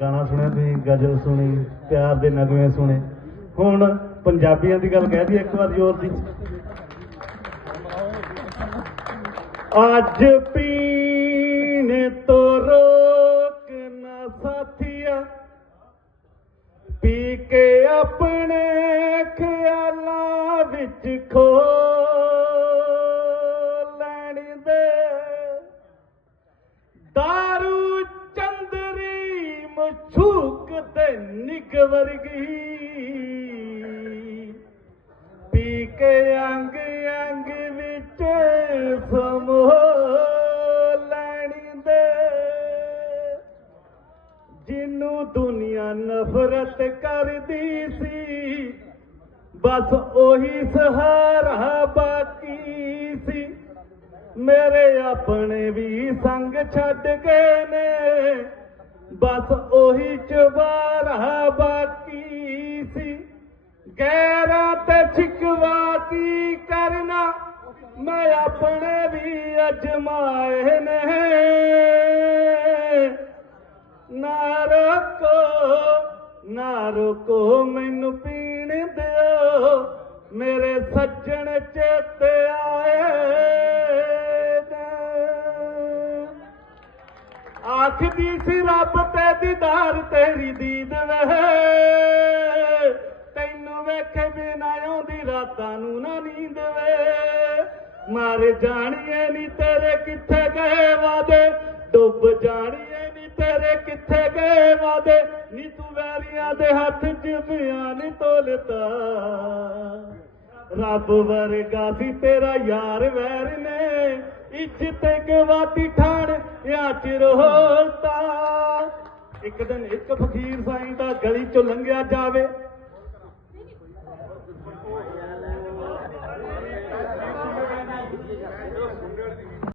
ਗਾਣਾ ਸੁਣਿਆ ਤੁਸੀਂ, ਗਜ਼ਲ ਸੁਣੀ, ਪਿਆਰ ਦੇ ਨਗਮੇ ਸੁਣੇ। ਹੁਣ ਪੰਜਾਬੀਆਂ ਦੀ ਗੱਲ ਕਹਿ ਦੀ ਇੱਕ ਵਾਰ ਜ਼ੋਰ ਦੀ ਅੱਜ ਪੀਣੇ ਤੋਂ ਰੋਕ ਨਾ ਸਾਥੀਆ, ਪੀ ਕੇ ਆਪਣੇ ਖਿਆਲਾਂ ਵਿੱਚ ਖੋ ਨਿਗ ਵਰਗੀ। ਪੀ ਕੇ ਅੰਗ ਅੰਗ ਵਿੱਚ ਸਮੋ ਲੈਣੀ ਦੇ। ਜਿਹਨੂੰ ਦੁਨੀਆ ਨਫ਼ਰਤ ਕਰਦੀ ਸੀ, ਬਸ ਉਹੀ ਸਹਾਰਾ ਬਾਕੀ ਸੀ। ਮੇਰੇ ਆਪਣੇ ਵੀ ਸੰਗ ਛੱਡ ਗਏ ਨੇ। ਬਸ ਉਹੀ ਚਬਾਰਾ ਬਾਕੀ ਸੀ। ਗੈਰਾਂ ਤੇ ਛਿਕਵਾ ਕੀ ਕਰਨਾ? ਮੈਂ ਆਪਣੇ ਵੀ ਅਜਮਾਏ ਨੇ। ਨਾ ਰੋਕੋ ਨਾ ਰੋਕੋ, ਮੈਨੂੰ ਪੀਣ ਦਿਓ। ਮੇਰੇ ਸੱਜਣ ਚੇਤੇ ਆਖਦੀ ਸੀ ਰੱਬ ਤੇ ਦੀਦਾਰ ਤੇਰੀ ਦੀਦ ਵੇ। ਤੈਨੂੰ ਵੇਖੇ ਬਿਨਾ ਆਉਂਦੀ ਰਾਤਾਂ ਨੂੰ ਨਾ ਨੀਂਦ ਵੇ। ਮਰ ਜਾਣੀਏ ਨੀ ਤੇਰੇ ਕਿੱਥੇ ਗਏ ਵਾਦੇ। ਡੁੱਬ ਜਾਣੀਏ ਨੀ ਤੇਰੇ ਕਿੱਥੇ ਗਏ ਵਾਦੇ। ਨੀ ਤੂੰ ਵੈਰੀਆਂ ਦੇ ਹੱਥ 'ਚ ਬਿਆਨ ਤੋਲਤਾ। ਰੱਬ ਵਰਗਾ ਸੀ ਤੇਰਾ ਯਾਰ ਵੈਰ ਨੇ। ਇੱਜ਼ਤ ਗਵਾਤੀ ਠਾਣ ਜਾਂ ਚਿਰੋਲਤਾ ਇੱਕ ਦਿਨ ਇੱਕ ਫਕੀਰ ਸਾਈਂ ਦਾ ਗਲੀ ਚੋਂ ਲੰਘਿਆ ਜਾਵੇ।